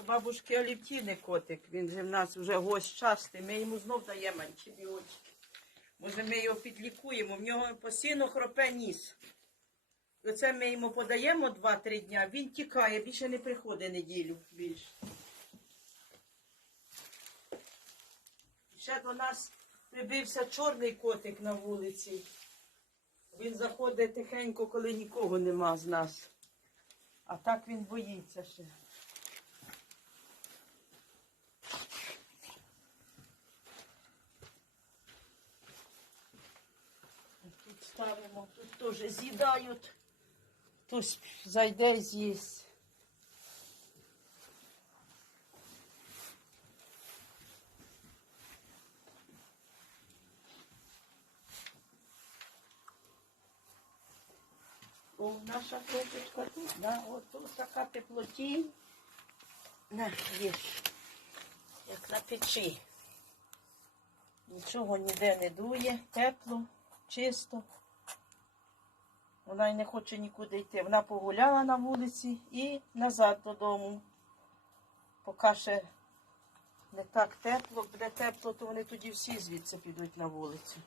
Це бабушки Алівтіни котик. Він же в нас вже гость частий. Ми йому знов даємо антибіотики. Може, ми його підлікуємо. В нього постійно хропе ніс. Оце ми йому подаємо 2-3 дня, він тікає, більше не приходить неділю більше. Ще до нас прибився чорний котик на вулиці. Він заходить тихенько, коли нікого нема з нас. А так він боїться ще. Ставимо, тут теж з'їдають. Хтось зайде і з'їсть. О, наша кропочка тут, да, от тут така теплотінь. На, їж, як на печі. Нічого ніде не дує, тепло, чисто. Вона й не хоче нікуди йти. Вона погуляла на вулиці і назад додому. Поки ще не так тепло, буде тепло, то вони тоді всі звідси підуть на вулицю.